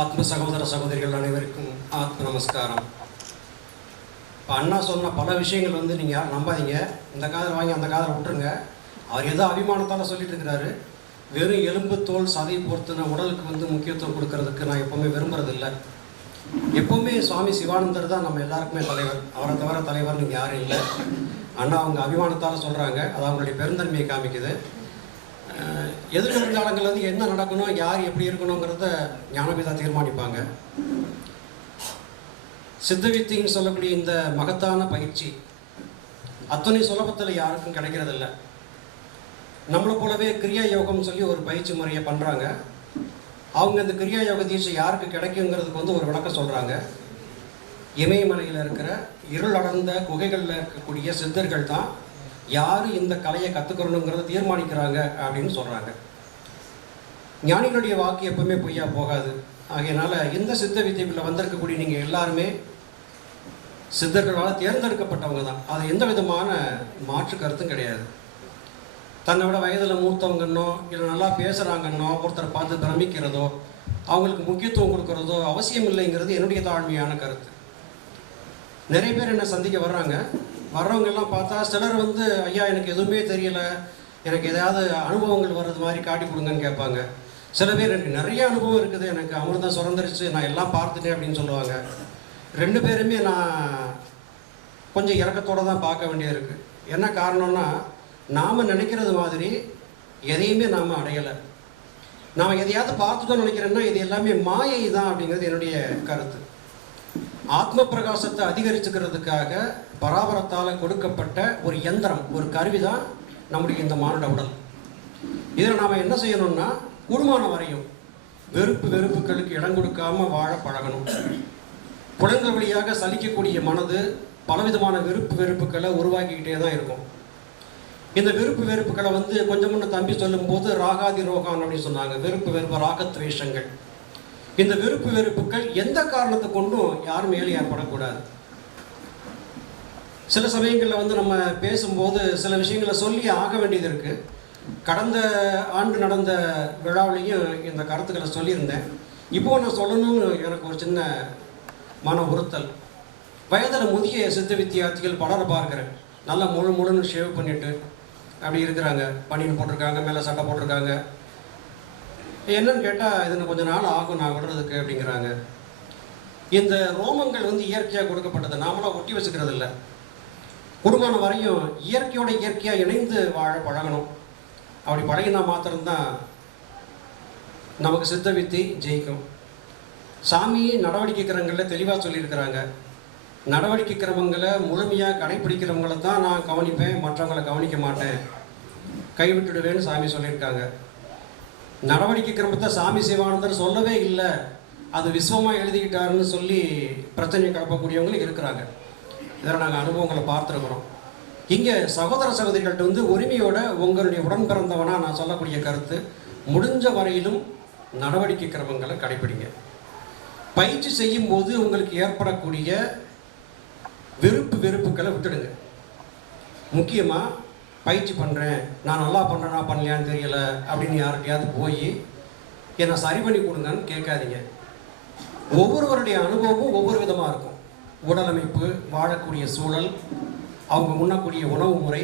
ஆத்ம சகோதர சகோதரிகள் அனைவருக்கும் ஆத்ம நமஸ்காரம். இப்போ அண்ணா சொன்ன பல விஷயங்கள் நீங்கள் யாரும் நம்பாதீங்க. இந்த காதல் வாங்கி அந்த காதலை விட்டுருங்க. அவர் ஏதோ அபிமானத்தால் சொல்லிட்டு இருக்கிறாரு. வெறும் எலும்பு தோல் சதை பொறுத்துன உடலுக்கு முக்கியத்துவம் கொடுக்கறதுக்கு நான் எப்போவுமே விரும்புறதில்லை. எப்போவுமே சுவாமி சிவானந்தர் தான் நம்ம எல்லாருக்குமே தலைவர். அவரை தவிர தலைவர் நீங்கள் யாரும் இல்லை. அண்ணா அவங்க அபிமானத்தால் சொல்கிறாங்க. அது அவங்களுடைய பெருந்தன்மையை காமிக்குது. எதிர்கொள்ளும் காலங்கள் என்ன நடக்கணும், யார் எப்படி இருக்கணுங்கிறத ஞானபிதா தீர்மானிப்பாங்க. சித்தவித்தின்னு சொல்லக்கூடிய இந்த மகத்தான பயிற்சி அத்தனை சுலபத்தில் யாருக்கும் கிடைக்கிறதில்ல. நம்மளை போலவே கிரியா யோகம் சொல்லி ஒரு பயிற்சி முறையை பண்ணுறாங்க. அவங்க இந்த கிரியா யோக தீட்சை யாருக்கு கிடைக்குங்கிறதுக்கு ஒரு விளக்கம் சொல்கிறாங்க. இமயமலையில் இருக்கிற இருள் அடர்ந்த குகைகளில் இருக்கக்கூடிய சித்தர்கள் தான் யார் இந்த கலையை கற்றுக்கணுங்கிறத தீர்மானிக்கிறாங்க அப்படின்னு சொல்கிறாங்க. ஞானிகளுடைய வாக்கு எப்பவுமே பொய்யா போகாது. ஆகையினால இந்த சித்த வித்தியில் வந்திருக்கக்கூடிய நீங்கள் எல்லாருமே சித்தர்களால் தேர்ந்தெடுக்கப்பட்டவங்க தான். அது எந்த விதமான மாற்று கருத்தும் கிடையாது. தன்னை விட வயதில் மூத்தவங்கன்னோ இல்லை நல்லா பேசுகிறாங்கன்னோ ஒருத்தரை பார்த்து பிரமிக்கிறதோ அவங்களுக்கு முக்கியத்துவம் கொடுக்கறதோ அவசியம் இல்லைங்கிறது என்னுடைய தாழ்மையான கருத்து. நிறைய பேர் என்னை சந்திக்க வர்றவங்க எல்லாம் பார்த்தா சிலர் ஐயா எனக்கு எதுவுமே தெரியலை, எனக்கு ஏதாவது அனுபவங்கள் வர்றது மாதிரி காட்டி கொடுங்கன்னு கேட்பாங்க. சில பேர் எனக்கு நிறைய அனுபவம் இருக்குது, எனக்கு அமிர்தம் சுரந்துருச்சு, நான் எல்லாம் பார்த்துட்டேன் அப்படின்னு சொல்லுவாங்க. ரெண்டு பேருமே நான் கொஞ்சம் இறக்கத்தோடு தான் பார்க்க வேண்டியது இருக்குது. என்ன காரணம்னா, நாம் நினைக்கிறது மாதிரி எதையுமே நாம் அடையலை. நாம் எதையாவது பார்த்துட்டோன்னு நினைக்கிறேன்னா இது எல்லாமே மாயை தான் அப்படிங்கிறது என்னுடைய கருத்து. ஆத்ம பிரகாசத்தை அதிகரிச்சுக்கிறதுக்காக பராபரத்தால் கொடுக்கப்பட்ட ஒரு யந்திரம், ஒரு கருவி தான் நம்முடைய இந்த மானுட உடல். இதில் நாம் என்ன செய்யணும்னா, கூடுமான வரையும் வெறுப்புகளுக்கு இடம் கொடுக்காமல் வாழ பழகணும். புலன்கள் வழியாக சலிக்கக்கூடிய மனது பலவிதமான வெறுப்புகளை உருவாக்கிக்கிட்டே தான் இருக்கும். இந்த வெறுப்புகளை கொஞ்சம் முன்ன தம்பி சொல்லும்போது ராகாதி ரோகான் அப்படின்னு சொன்னாங்க. வெறுப்பு ராகத்வேஷங்கள். இந்த வெறுப்புகள் எந்த காரணத்தை கொண்டும் யார் மேலும் ஏற்படக்கூடாது. சில சமயங்களில் நம்ம பேசும்போது சில விஷயங்களை சொல்லி ஆக வேண்டியது இருக்குது. கடந்த ஆண்டு நடந்த விழாவிலையும் இந்த கருத்துக்களை சொல்லியிருந்தேன். இப்போது நான் சொல்லணும்னு எனக்கு ஒரு சின்ன மன உறுத்தல். வயதில் முதிய சித்த வித்தியார்த்திகள் பலரை பார்க்குறேன். நல்லா முழுன்னு ஷேவ் பண்ணிவிட்டு அப்படி இருக்கிறாங்க. பனியன் போட்டிருக்காங்க, மேலே சட்டை போட்டிருக்காங்க. என்னன்னு கேட்டால் இதுன்னு கொஞ்சம் நாள் ஆகும் நான் விடுறதுக்கு அப்படிங்கிறாங்க. இந்த ரோமங்கள் இயற்கையாக கொடுக்கப்பட்டது, நாமளாக ஒட்டி வச்சுக்கிறது இல்லை. குடும்பம் வரையும் இயற்கையோட இயற்கையாக இணைந்து வாழ பழகணும். அப்படி பழகினா மாத்திரம்தான் நமக்கு சித்த வித்தி ஜெயிக்கும். சாமி நடவடிக்கை கிரமங்களில் தெளிவாக சொல்லியிருக்கிறாங்க. நடவடிக்கை கிரமங்களை முழுமையாக கடைப்பிடிக்கிறவங்களை தான் நான் கவனிப்பேன், மற்றவங்களை கவனிக்க மாட்டேன், கைவிட்டுடுவேன்னு சாமி சொல்லியிருக்காங்க. நடவடிக்கை கிரமத்தை சாமி சிவானந்தர் சொல்லவே இல்லை, அது விஸ்வமாக எழுதிக்கிட்டாருன்னு சொல்லி பிரச்சனையை கிளப்பக்கூடியவங்களும் இருக்கிறாங்க. இதில் நாங்கள் அனுபவங்களை பார்த்துருக்குறோம். இங்கே சகோதர சகோதரிகள்கிட்ட உரிமையோட உங்களுடைய உடன் பிறந்தவனாக நான் சொல்லக்கூடிய கருத்து, முடிஞ்ச வரையிலும் நடவடிக்கை கிரமங்களை கடைப்பிடிங்க. பயிற்சி செய்யும்போது உங்களுக்கு ஏற்படக்கூடிய வெறுப்புகளை விட்டுடுங்க. முக்கியமாக பயிற்சி பண்ணுறேன், நான் நல்லா பண்ணுறேன்னா பண்ணலையான்னு தெரியலை அப்படின்னு யார்கிட்டையாவது போய் என்னை சரி பண்ணி கொடுங்கன்னு கேட்காதீங்க. ஒவ்வொருவருடைய அனுபவமும் ஒவ்வொரு விதமாக இருக்கும். உடலமைப்பு, வாழக்கூடிய சூழல், அவங்க உண்ணக்கூடிய உணவு முறை,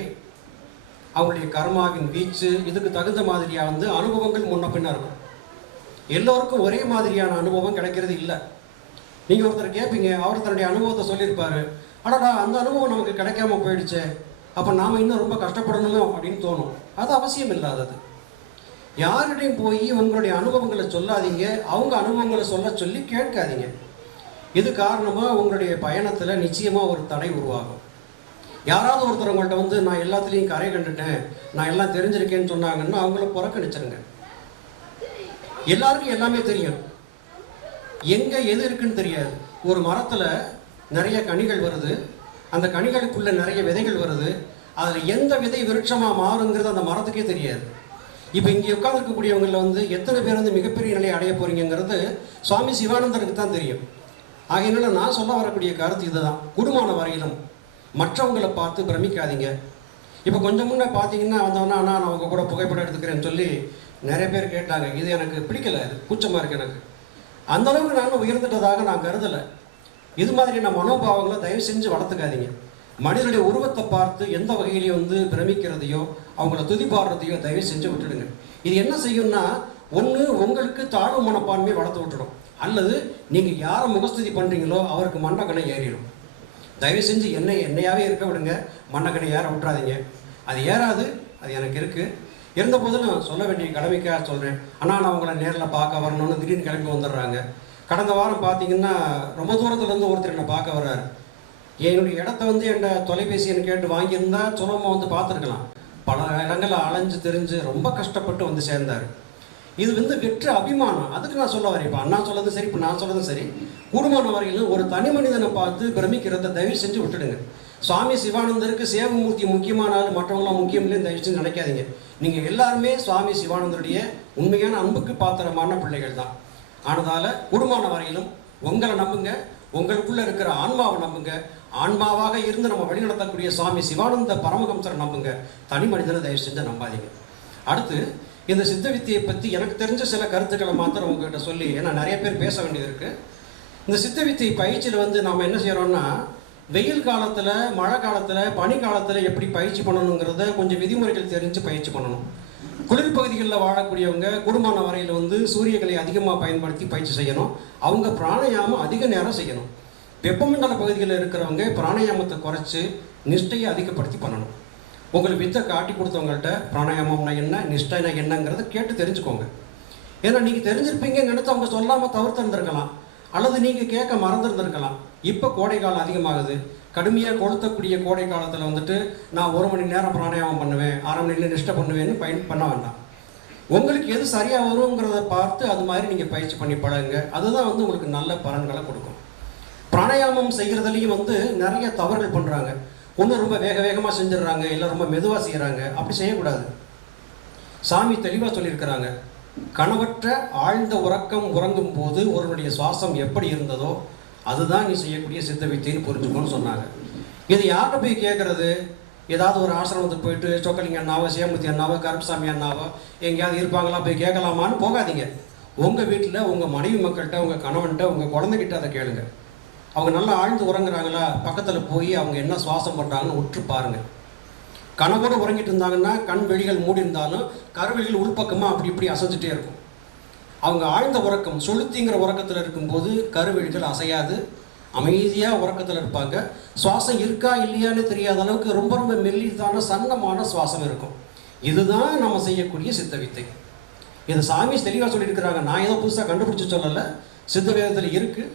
அவங்களுடைய கர்மாவின் வீச்சு, இதுக்கு தகுந்த மாதிரியாக அனுபவங்கள் முன்ன பின்ன இருக்கும். எல்லோருக்கும் ஒரே மாதிரியான அனுபவம் கிடைக்கிறது இல்லை. நீங்கள் ஒருத்தர் கேட்பீங்க, அவர் தன்னுடைய அனுபவத்தை சொல்லியிருப்பார். ஆனால் அந்த அனுபவம் நமக்கு கிடைக்காம போயிடுச்சு, அப்போ நாம் இன்னும் ரொம்ப கஷ்டப்படணுமோ அப்படின்னு தோணும். அது அவசியம் இல்லாதது. யார்கிட்டையும் போய் உங்களுடைய அனுபவங்களை சொல்லாதீங்க, அவங்க அனுபவங்களை சொல்லி கேட்காதீங்க. இது காரணமாக உங்களுடைய பயணத்தில் நிச்சயமாக ஒரு தடை உருவாகும். யாராவது ஒருத்தர் உங்கள்கிட்ட நான் எல்லாத்துலேயும் கரை கண்டுட்டேன், நான் எல்லாம் தெரிஞ்சிருக்கேன்னு சொன்னாங்கன்னா அவங்கள புறக்கணிச்சிருங்க. எல்லாருக்கும் எல்லாமே தெரியும், எங்கே எது இருக்குன்னு தெரியாது. ஒரு மரத்தில் நிறைய கனிகள் வருது, அந்த கனிகளுக்குள்ளே நிறைய விதைகள் வருது, அதில் எந்த விதை விருட்சமாக மாறுங்கிறது அந்த மரத்துக்கே தெரியாது. இப்போ இங்கே உட்கார்ந்துருக்கக்கூடியவங்களில் எத்தனை பேர் மிகப்பெரிய நிலையை அடைய போகிறீங்கிறது சுவாமி சிவானந்தருக்கு தான் தெரியும். ஆகையினால நான் சொல்ல வரக்கூடிய கருத்து இதுதான். கூடுமான வரையிலும் மற்றவங்களை பார்த்து பிரமிக்காதீங்க. இப்போ கொஞ்சம் முன்னே பார்த்தீங்கன்னா வந்தவொன்னா நான் அவங்க கூட புகைப்படம் எடுத்துக்கிறேன்னு சொல்லி நிறைய பேர் கேட்டாங்க. இது எனக்கு பிடிக்கலை, இது கூச்சமாக இருக்குது எனக்கு. அந்த அளவுக்கு நான் உயர்ந்துட்டதாக நான் கருதலை. இது மாதிரியான மனோபாவங்களை தயவு செஞ்சு வளர்த்துக்காதீங்க. மனிதனுடைய உருவத்தை பார்த்து எந்த வகையிலையும் வந்து பிரமிக்கிறதையோ அவங்கள துதிப்பாடுறதையோ தயவு செஞ்சு விட்டுடுங்க. இது என்ன செய்யும்னா, ஒன்று உங்களுக்கு தாழ்வு மனப்பான்மையை வளர்த்து விட்டுடும், அல்லது நீங்கள் யாரை முகஸ்துதி பண்ணுறீங்களோ அவருக்கு மண்ணக்கணை ஏறிடும். தயவு செஞ்சு என்னையாவே இருக்க விடுங்க, மண்ணக்கணை ஏற விட்டுறாதீங்க. அது ஏறாது, அது எனக்கு இருக்குது. இருந்த போது நான் சொல்ல வேண்டிய கடமைக்காக சொல்கிறேன். ஆனால் நான் உங்களை நேரில் பார்க்க வரணும்னு திடீர்னு கிளம்பி வந்துடுறாங்க. கடந்த வாரம் பார்த்தீங்கன்னா ரொம்ப தூரத்துலேருந்து ஒருத்தர் என்னை பார்க்க வர்றாரு. என்னுடைய இடத்த வந்து என்கிட்ட தொலைபேசின்னு கேட்டு வாங்கியிருந்தா சுலபமாக வந்து பார்த்துருக்கலாம். பல இடங்களில் அலைஞ்சு தெரிஞ்சு ரொம்ப கஷ்டப்பட்டு வந்து சேர்ந்தார். இது வந்து வெற்று அபிமானம். அதுக்கு நான் சொல்ல வரேன். இப்போ அண்ணா சொல்லதும் சரி, இப்போ நான் சொல்லதும் சரி, கூடுமான வரையிலும் ஒரு தனி மனிதனை பார்த்து பிரமிக்கிறத தயவு செஞ்சு விட்டுடுங்க. சுவாமி சிவானந்தருக்கு சேவமூர்த்தி முக்கியமான ஆள், மற்றவங்களாம் முக்கியம் இல்லைன்னு தயவு செஞ்சு நினைக்காதீங்க. நீங்கள் எல்லாருமே சுவாமி சிவானந்தருடைய உண்மையான அன்புக்கு பாத்திரமான பிள்ளைகள் தான். ஆனதால் கூடுமான வரையிலும் உங்களை நம்புங்க, உங்களுக்குள்ளே இருக்கிற ஆன்மாவை நம்புங்க. ஆன்மாவாக இருந்து நம்ம வழிநடத்தக்கூடிய சுவாமி சிவானந்த பரமஹம்சரை நம்புங்க. தனி மனிதனை தயவு செஞ்சு நம்பாதீங்க. அடுத்து இந்த சித்த வித்தியை பற்றி எனக்கு தெரிஞ்ச சில கருத்துக்களை மாத்திரம் உங்ககிட்ட சொல்லி, ஏன்னா நிறைய பேர் பேச வேண்டியது இருக்குது. இந்த சித்த வித்தியை பயிற்சியில் வந்து நாம் என்ன செய்கிறோம்னா, வெயில் காலத்தில், மழை காலத்தில், பனி காலத்தில் எப்படி பயிற்சி பண்ணணுங்கிறத கொஞ்சம் விதிமுறைகள் தெரிஞ்சு பயிற்சி பண்ணணும். குளிர் பகுதிகளில் வாழக்கூடியவங்க குடும்பமான வரையில் வந்து சூரியகளை அதிகமாக பயன்படுத்தி பயிற்சி செய்யணும். அவங்க பிராணாயாமம் அதிக நேரம் செய்யணும். வெப்பமண்டல பகுதிகளில் இருக்கிறவங்க பிராணாயாமத்தை குறைச்சி நிஷ்டையை அதிகப்படுத்தி பண்ணணும். உங்களுக்கு வித்தை காட்டி கொடுத்தவங்கள்ட்ட பிராணாயாமம்னா என்ன, நிஷ்டைனா என்னங்கிறத கேட்டு தெரிஞ்சுக்கோங்க. ஏன்னா நீங்கள் தெரிஞ்சிருப்பீங்கன்னு நினச்சி அவங்க சொல்லாமல் தவிர்த்திருந்திருக்கலாம், அல்லது நீங்கள் கேட்க மறந்துருந்துருக்கலாம். இப்போ கோடை காலம் அதிகமாகுது. கடுமையாக கொளுத்தக்கூடிய கோடை காலத்தில் வந்துட்டு நான் 1 மணி நேரம் பிராணாயாமம் பண்ணுவேன், 1/2 மணி நேரம் நிஷ்டை பண்ணுவேன்னு பண்ண வேண்டாம். உங்களுக்கு எது சரியாக வருங்கிறத பார்த்து அது மாதிரி நீங்கள் பயிற்சி பண்ணி பழகுங்க. அதுதான் வந்து உங்களுக்கு நல்ல பலன்களை கொடுக்கும். பிராணாயாமம் செய்கிறதுலையும் வந்து நிறைய தவறுகள் பண்ணுறாங்க. ஒன்று ரொம்ப வேகமாக செஞ்சிடறாங்க, இல்லை ரொம்ப மெதுவாக செய்கிறாங்க. அப்படி செய்யக்கூடாது. சாமி தெளிவாக சொல்லியிருக்கிறாங்க, கனவற்ற ஆழ்ந்த உறக்கம் உறங்கும் போது ஒருவனுடைய சுவாசம் எப்படி இருந்ததோ அதுதான் நீ செய்யக்கூடிய சித்த வித்தைன்னு புரிஞ்சுக்கணும்னு சொன்னாங்க. இது யார்கிட்ட போய் கேட்குறது? ஏதாவது ஒரு ஆசிரமத்துக்கு போயிட்டு சொக்கலிங்க அண்ணாவோ, சேமூர்த்தி அண்ணாவோ, கருப்பசாமி அண்ணாவோ எங்கேயாவது இருப்பாங்களா, போய் கேட்கலாமான்னு போகாதீங்க. உங்கள் வீட்டில் உங்கள் மனைவி மக்கள்கிட்ட, உங்கள் கணவன்கிட்ட, உங்கள் குழந்தைகிட்ட அதை கேளுங்க. அவங்க நல்லா ஆழ்ந்து உறங்குறாங்களா, பக்கத்தில் போய் அவங்க என்ன சுவாசம் பண்ணுறாங்கன்னு உற்று பாருங்கள். கனவோடு உறங்கிட்டு இருந்தாங்கன்னா கண் வெளிகள் மூடி இருந்தாலும் கருவெளிகள் உள்பக்கமாக அப்படி இப்படி அசைஞ்சிட்டே இருக்கும். அவங்க ஆழ்ந்த உறக்கம், சொலுத்திங்கிற உறக்கத்தில் இருக்கும்போது கருவெளிகள் அசையாது, அமைதியாக உறக்கத்தில் இருப்பாங்க. சுவாசம் இருக்கா இல்லையான்னு தெரியாத அளவுக்கு ரொம்ப ரொம்ப மெல்லிதான சன்னமான சுவாசம் இருக்கும். இதுதான் நம்ம செய்யக்கூடிய சித்த வித்தை. இது சாமி தெளிவாக சொல்லியிருக்கிறாங்க. நான் ஏதோ புதுசாக கண்டுபிடிச்சி சொல்லலை, சித்த வேதத்தில் இருக்குது.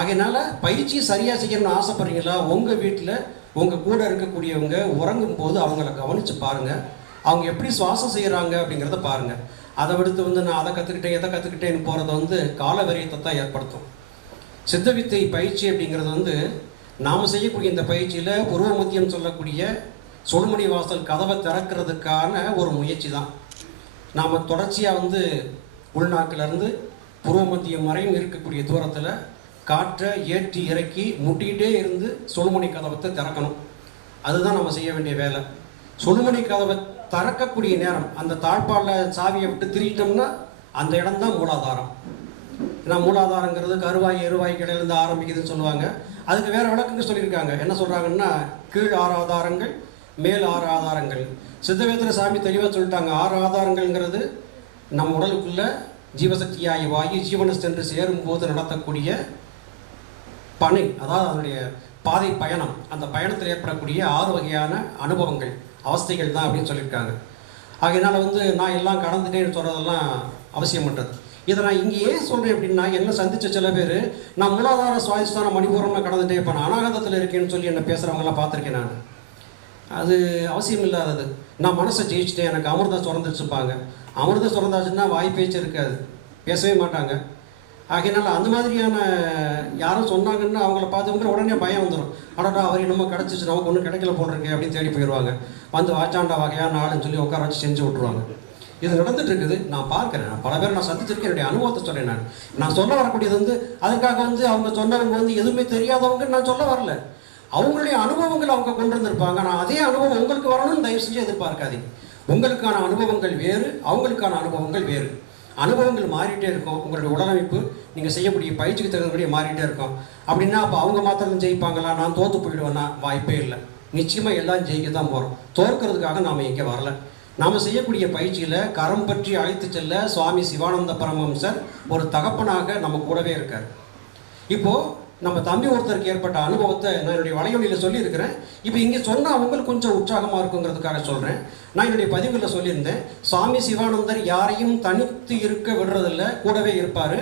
ஆகையினால பயிற்சி சரியாக செய்யணும்னு ஆசைப்படுறீங்களா, உங்கள் வீட்டில் உங்கள் கூட இருக்கக்கூடியவங்க உறங்கும் போது அவங்கள கவனித்து பாருங்கள். அவங்க எப்படி சுவாசம் செய்கிறாங்க அப்படிங்கிறத பாருங்கள். அதை விடுத்து வந்து நான் அதை கற்றுக்கிட்டேன், எதை கற்றுக்கிட்டேன்னு போகிறத வந்து காலவரியத்தை தான் ஏற்படுத்தும். சித்த வித்தை பயிற்சி அப்படிங்கிறது வந்து நாம் செய்யக்கூடிய இந்த பயிற்சியில் பூர்வ மத்தியம் சொல்லக்கூடிய சுழுமணி வாசல் கதவை திறக்கிறதுக்கான ஒரு முயற்சி தான். நாம் தொடர்ச்சியாக வந்து உள்நாக்கிலேருந்து பூர்வ மத்தியம் வரையும் இருக்கக்கூடிய தூரத்தில் காற்றை ஏற்றி இறக்கி முட்டிக்கிட்டே இருந்து சுழுமணி கதவத்தை திறக்கணும். அதுதான் நம்ம செய்ய வேண்டிய வேலை. சுழுமணி கதவை திறக்கக்கூடிய நேரம் அந்த தாழ்பாலில் சாவியை விட்டு திரிட்டோம்னா அந்த இடம்தான் மூலாதாரம். ஏன்னா மூலாதாரங்கிறது கருவாய் எருவாய் இடையிலேருந்து ஆரம்பிக்குதுன்னு சொல்லுவாங்க. அதுக்கு வேறு விளக்கங்கள் சொல்லியிருக்காங்க. என்ன சொல்கிறாங்கன்னா, கீழ் 6 ஆதாரங்கள், மேல் 6 ஆதாரங்கள். சித்தவேதத்தில் சாமி தெளிவாக சொல்லிட்டாங்க. 6 ஆதாரங்கள்ங்கிறது நம்ம உடலுக்குள்ள ஜீவசக்தியாகி வாயு ஜீவனை சென்று சேரும்போது நடத்தக்கூடிய பணி, அதாவது அதனுடைய பாதை பயணம். அந்த பயணத்தில் ஏற்படக்கூடிய 6 வகையான அனுபவங்கள், அவஸ்தைகள் தான் அப்படின்னு சொல்லியிருக்காங்க. ஆகையினால் வந்து நான் எல்லாம் கடந்துட்டேன்னு சொல்கிறதெல்லாம் அவசியமற்றது. இதை நான் இங்கே ஏன் சொல்கிறேன் அப்படின்னா, என்ன சந்தித்த சில பேர் நான் மூலாதார சுவாதிஷ்டான மணிபூரமாக கடந்துட்டே இப்போ நான் அனாகதத்தில் இருக்கேன்னு சொல்லி என்ன பேசுகிறவங்களாம் பார்த்துருக்கேன். நான் அது அவசியம் இல்லாதது. நான் மனசை ஜெயிச்சிட்டேன், எனக்கு அமிர்தம் சுரந்துச்சுப்பாங்க. அமிர்தம் சுரந்தாச்சுன்னா வாய் பேச்சு இருக்காது, பேசவே மாட்டாங்க. ஆகையினால அந்த மாதிரியான யாரும் சொன்னாங்கன்னா அவங்கள பார்த்தவங்க உடனே பயம் வந்துடும். அடடா அவர் நம்ம கிடச்சிச்சு, நமக்கு ஒன்றும் கிடைக்கல போட்டிருக்கு அப்படின்னு தேடி போயிடுவாங்க. வந்து வாச்சாண்டா வகையான ஆளுன்னு சொல்லி உட்கார வச்சு செஞ்சு விட்ருவாங்க. இது நடந்துட்டு இருக்குது, நான் பார்க்குறேன். பல பேர் நான் சந்திச்சிருக்கேன், என்னுடைய அனுபவத்தை சொல்கிறேன். நான் சொல்ல வரக்கூடியது வந்து அதுக்காக வந்து அவங்க சொன்னவங்க வந்து எதுவுமே தெரியாதவங்க நான் சொல்ல வரல. அவங்களுடைய அனுபவங்கள் அவங்க கொண்டு வந்திருப்பாங்க. நான் அதே அனுபவம் உங்களுக்கு வரணும்னு தயவு செஞ்சு எதிர்பார்க்காதீங்க. உங்களுக்கான அனுபவங்கள் வேறு, அவங்களுக்கான அனுபவங்கள் வேறு. அனுபவங்கள் மாறிட்டே இருக்கும். உங்களுடைய உடலமைப்பு நீங்கள் செய்யக்கூடிய பயிற்சிக்கு தகுந்தபடியே மாறிட்டே இருக்கும். அப்படின்னா அப்போ அவங்க மாத்திரம் ஜெயிப்பாங்களா, நான் தோற்று போயிடுவேன்னா? வாய்ப்பே இல்லை. நிச்சயமாக எல்லாம் ஜெயிக்க தான் போகிறோம். தோற்கிறதுக்காக நாம் இங்கே வரல. நாம் செய்யக்கூடிய பயிற்சியில் கரம் பற்றி அழைத்து செல்ல சுவாமி சிவானந்த பரமஹம்சர் ஒரு தகப்பனாக நம்ம கூடவே இருக்கார். இப்போது நம்ம தம்பி ஒருத்தருக்கு ஏற்பட்ட அனுபவத்தை நான் என்னுடைய வலையொலியில் சொல்லியிருக்கிறேன். இப்போ இங்கே சொன்னால் அவங்களுக்கு கொஞ்சம் உற்சாகமாக இருக்குங்கிறதுக்காக சொல்கிறேன். நான் என்னுடைய பதிவுகளில் சொல்லியிருந்தேன், சுவாமி சிவானந்தர் யாரையும் தனித்து இருக்க விடுறதில்ல, கூடவே இருப்பார்.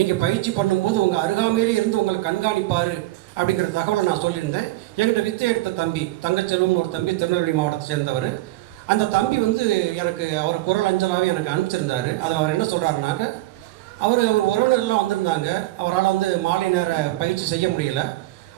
நீங்கள் பயிற்சி பண்ணும்போது உங்கள் அருகாமையிலே இருந்து உங்களை கண்காணிப்பார் அப்படிங்கிற தகவலை நான் சொல்லியிருந்தேன். என்கிட்ட வித்தை எடுத்த தம்பி தங்கச்செல்வம்னு ஒரு தம்பி, திருநெல்வேலி மாவட்டத்தை சேர்ந்தவர். அந்த தம்பி வந்து எனக்கு அவர் குரல் அஞ்சலாகவே எனக்கு அனுப்பிச்சிருந்தார். அதில் அவர் என்ன சொல்கிறாருனாக்க, அவர் உறவினர்லாம் வந்திருந்தாங்க. அவரால் வந்து மாலை நேர பயிற்சி செய்ய முடியல.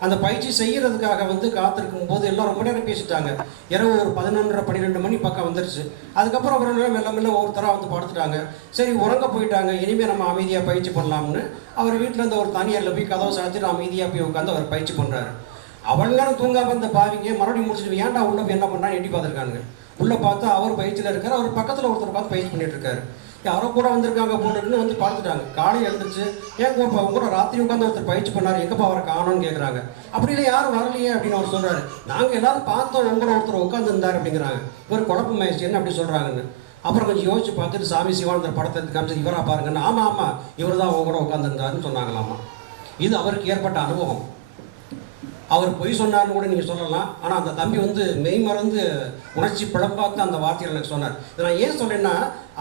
அந்த பயிற்சி செய்கிறதுக்காக வந்து காத்திருக்கும் போது எல்லாம் ரொம்ப நேரம் பேசிட்டாங்க. இரவு ஒரு 11:30-12 மணி பக்கம் வந்துருச்சு. அதுக்கப்புறம் அப்புறம் மெல்ல மெல்ல ஒவ்வொருத்தராக வந்து படுத்துட்டாங்க. சரி, உறங்க போயிட்டாங்க, இனிமேல் நம்ம அமைதியாக பயிற்சி பண்ணலாம்னு அவர் வீட்டில் இருந்து ஒரு தனியாரில் போய் கதவை சாத்திட்டு அமைதியாக போய் உட்காந்து அவர் பயிற்சி பண்ணுறாரு. அவள் நேரம் தூங்காமல் இந்த பாவிங்க மறுபடியும் முடிச்சுட்டு ஏன்டா உள்ள போய் என்ன பண்ணான்னு எட்டி பார்த்துருக்காங்க. உள்ளே பார்த்தா அவர் பயிற்சியில் இருக்கார். அவர் பக்கத்தில் ஒருத்தர் பார்த்து பயிற்சி பண்ணிட்டு இருக்காரு. யாரோ கூட வந்திருக்காங்க போட்டுன்னு வந்து பார்த்துட்டாங்க. காலையில் எழுந்துச்சு, ஏன் கூட ராத்திரி உட்காந்து ஒருத்தர் பயிற்சி பண்ணார், எங்கப்பா அவரை காணோன்னு கேட்குறாங்க. அப்படி இல்லை, யாரும் வரலையே அப்படின்னு அவர் சொல்கிறாரு. நாங்கள் எல்லாரும் பார்த்தோம், உங்களோட ஒருத்தர் உட்காந்துருந்தார் அப்படிங்கிறாங்க. இவர் குழப்பமாயிடுச்சு, என்ன அப்படி சொல்கிறாங்கன்னு. அப்புறம் கொஞ்சம் யோசிச்சு பார்த்துட்டு சாமி சிவானந்தர் படத்தை எடுத்து காமிச்சு, இவராக பாருங்கன்னு. ஆமாம் ஆமாம், இவர் தான் அவங்க கூட உட்காந்துருந்தாருன்னு சொன்னாங்களாமா. இது அவருக்கு ஏற்பட்ட அனுபவம். அவர் பொய் சொன்னார்னு கூட நீங்கள் சொல்லலாம். ஆனால் அந்த தம்பி வந்து மெய்மறந்து உணர்ச்சி பிழம்பாத்து அந்த வார்த்தையை எனக்கு சொன்னார். இதை நான் ஏன் சொல்கிறேன்னா,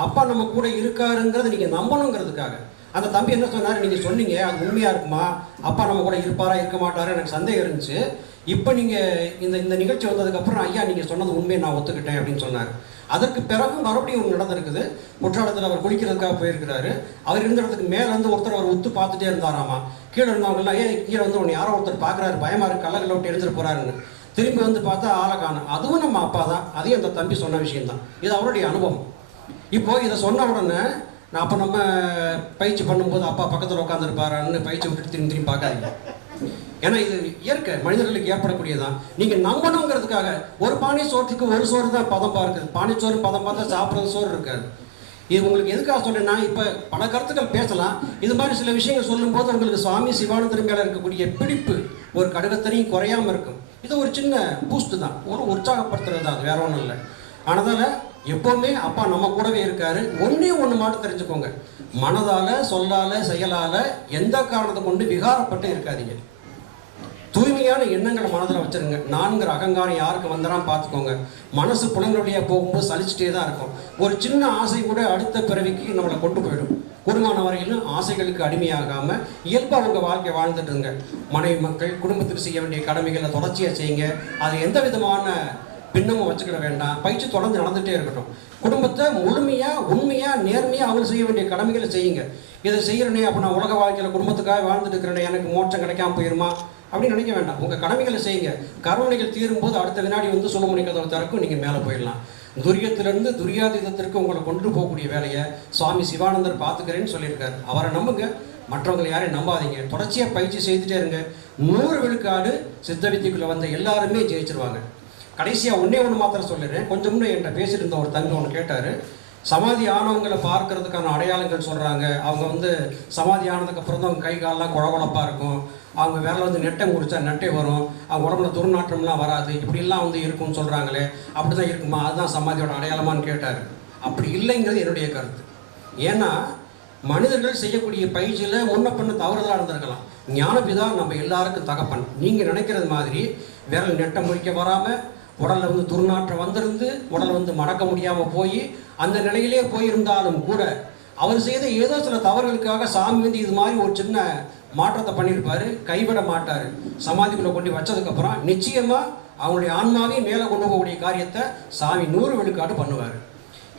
அப்பா நம்ம கூட இருக்காருங்கிறத நீங்கள் நம்பணுங்கிறதுக்காக. அந்த தம்பி என்ன சொன்னார், நீங்கள் சொன்னீங்க அது உண்மையாக இருக்குமா, அப்பா நம்ம கூட இருப்பாரா இருக்க மாட்டாரா எனக்கு சந்தேகம் இருந்துச்சு. இப்போ நீங்கள் இந்த நிகழ்ச்சி வந்ததுக்கப்புறம் ஐயா நீங்கள் சொன்னது உண்மையை நான் ஒத்துக்கிட்டேன் அப்படின்னு சொன்னார். அதற்கு பிறகு மறுபடியும் ஒன்று நடந்திருக்குது. குற்றாலத்தில் அவர் குளிக்கிறதுக்காக போயிருக்கிறாரு. அவர் இருந்த இடத்துக்கு மேலே வந்து ஒருத்தர் அவர் உத்து பார்த்துட்டே இருந்தாராமா. கீழே இருந்தவங்கலாம் கீழே வந்து ஒன்று யாரோ ஒருத்தர் பார்க்குறாரு, பயமாக இருக்குது, கல்லகளை விட்டு எழுந்துட்டு போகிறாருன்னு. திரும்பி வந்து பார்த்தா ஆளை காணும். அதுவும் நம்ம அப்பா தான். அதையும் அந்த தம்பி சொன்ன விஷயம்தான். இது அவருடைய அனுபவம். இப்போது இதை சொன்ன உடனே நான் அப்போ நம்ம பயிற்சி பண்ணும்போது அப்பா பக்கத்தில் உட்காந்துருப்பாரான்னு பயிற்சி விட்டுட்டு திரும்பி திரும்பி பார்க்காதீங்க. ஏன்னா இது இயற்கை, மனிதர்களுக்கு ஏற்படக்கூடியதான். நீங்கள் நம்பணுங்கிறதுக்காக ஒரு பானை சோற்றுக்கு ஒரு சோறு தான் பதம் பார்க்குது. பானை சோறு பதம் பார்த்தா சாப்பிட்றது சோறு இருக்காது. இது உங்களுக்கு எதுக்காக சொல்றேன்னா, இப்போ பல கருத்துக்கள் பேசலாம். இது மாதிரி சில விஷயங்கள் சொல்லும்போது உங்களுக்கு சுவாமி சிவானந்தர் மேலே இருக்கக்கூடிய பிடிப்பு ஒரு கடுகத்தனையும் குறையாமல் இருக்கும். இது ஒரு சின்ன பூஸ்ட் தான், ஒரு உற்சாகப்படுத்துறது தான், அது வேற ஒன்றும் இல்லை. அதனால் எப்போவுமே அப்பா நம்ம கூடவே இருக்காரு. ஒன்றே ஒன்று மட்டும் தெரிஞ்சுக்கோங்க, மனதால் சொல்லால் செயலால் எந்த காரணத்தை கொண்டு விகாரப்பட்டு இருக்காதீங்க. தூய்மையான எண்ணங்களை மனதில் வச்சுருங்க. நான்கிற அகங்காரம் யாருக்கு வந்துடான்னு பார்த்துக்கோங்க. மனசு புலங்களுடைய போகும்போது சலிச்சுட்டே தான் இருக்கும். ஒரு சின்ன ஆசை கூட அடுத்த பிறவிக்கு நம்மளை கொண்டு போயிடும். குடும்பமான வரையிலும் ஆசைகளுக்கு அடிமையாகாமல் இயல்பாக உங்கள் வாழ்க்கையை வாழ்ந்துட்டுருங்க. மனைவி மக்கள் குடும்பத்துக்கு செய்ய வேண்டிய கடமைகளை தொடர்ச்சியாக செய்யுங்க. அது எந்த விதமான பின்னமும் வச்சுக்கிட வேண்டாம். பயிற்சி தொடர்ந்து நடந்துகிட்டே இருக்கட்டும். குடும்பத்தை முழுமையாக உண்மையாக நேர்மையாக அவங்க செய்ய வேண்டிய கடமைகளை செய்யுங்க. இதை செய்கிறனே அப்போ நான் உலக வாழ்க்கையில் குடும்பத்துக்காக வாழ்ந்துட்டு இருக்கிறேனே, எனக்கு மோட்சம் கிடைக்காம போயிருமா அப்படின்னு நினைக்க வேண்டாம். உங்கள் கடமைகளை செய்யுங்க. கருணைகள் தீரும்போது அடுத்த வினாடி வந்து சுலமுனை கதவை திறக்கும், நீங்கள் மேலே போயிடலாம். துரியத்திலிருந்து துரியாதீதத்திற்கு உங்களை கொண்டு போகக்கூடிய வேலையை சுவாமி சிவானந்தர் பார்த்துக்கிறேன்னு சொல்லியிருக்காரு. அவரை நம்புங்க, மற்றவங்களை யாரையும் நம்பாதீங்க. தொடர்ச்சியாக பயிற்சி செய்துட்டே இருங்க. 100 விழுக்காடு சித்த வித்தியக்குள்ளே வந்த எல்லாருமே ஜெயிச்சிருவாங்க. கடைசியாக ஒன்றே ஒன்று மாத்திரம் சொல்லிடுறேன். கொஞ்சம் முன்னே என்கிட்ட பேசிட்டு இருந்த ஒரு தம்பி ஒன்று கேட்டார். சமாதி ஆனவங்களை பார்க்கறதுக்கான அடையாளங்கள் சொல்கிறாங்க. அவங்க வந்து சமாதி ஆனதுக்கப்புறம் தான் கை காலெலாம் குழகுழப்பாக இருக்கும். அவங்க விரல வந்து நெட்டை முடிச்சா நெட்டை வரும். அவங்க உடம்புல துர்நாற்றம்லாம் வராது. இப்படிலாம் வந்து இருக்கும்னு சொல்கிறாங்களே, அப்படி தான் இருக்குமா, அதுதான் சமாதியோட அடையாளமானு கேட்டார். அப்படி இல்லைங்கிறது என்னுடைய கருத்து. ஏன்னா மனிதர்கள் செய்யக்கூடிய பயிற்சியில் முன்ன பின்ன தவறுதலாக இருந்திருக்கலாம். ஞானபிதா நம்ம எல்லாருக்கும் தகப்பன். நீங்கள் நினைக்கிறது மாதிரி விரல் நெட்டை முடிக்க வராமல், உடலில் வந்து துர்நாற்றம் வந்திருந்து உடலை வந்து மடக்க முடியாமல் போய் அந்த நிலையிலே போயிருந்தாலும் கூட அவர் செய்த ஏதோ சில தவறுகளுக்காக சாமி வந்து இது மாதிரி ஒரு சின்ன மாற்றத்தை பண்ணியிருப்பார். கைவிட மாட்டார். சமாதிக்குள்ளே கொண்டு வச்சதுக்கப்புறம் நிச்சயமாக அவங்களுடைய ஆன்மாவையும் மேலே கொண்டு போகக்கூடிய காரியத்தை சாமி 100 விழுக்காடு பண்ணுவார்.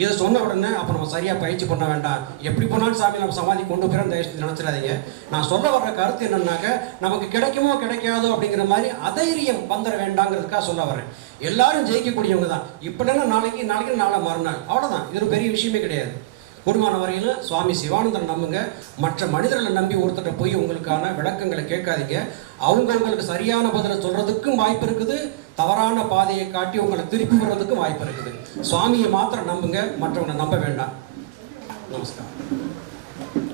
இதை சொன்ன உடனே அப்போ நம்ம சரியாக பயிற்சி பண்ண வேண்டாம், எப்படி போனாலும் சாமி நம்ம சமாதி கொண்டு போயிடும் தயவு நினச்சிடாதீங்க. நான் சொல்ல வர்ற கருத்து என்னன்னாக்க, நமக்கு கிடைக்குமோ கிடைக்காதோ அப்படிங்கிற மாதிரி அதைரியம் வந்துட வேண்டாங்கிறதுக்காக சொல்ல வர்றேன். எல்லாரும் ஜெயிக்கக்கூடியவங்க தான். இப்படின்னா நாளைக்கு நாளை மறுநாள் அவ்வளோதான். இது ஒரு பெரிய விஷயமே கிடையாது. கூடுமான வரையிலும் சுவாமி சிவானந்தரை நம்புங்க. மற்ற மனிதர்களை நம்பி ஒருத்தரை போய் உங்களுக்கான விளக்கங்களை கேட்காதீங்க. உங்களுக்கு சரியான பதிலை சொல்கிறதுக்கும் வாய்ப்பு இருக்குது, தவறான பாதையை காட்டி உங்களை திருப்பி விடுறதுக்கும் வாய்ப்பு இருக்குது. சுவாமியை மாத்திரம் நம்புங்க, மற்றவங்களை நம்ப வேண்டாம். நமஸ்காரம்.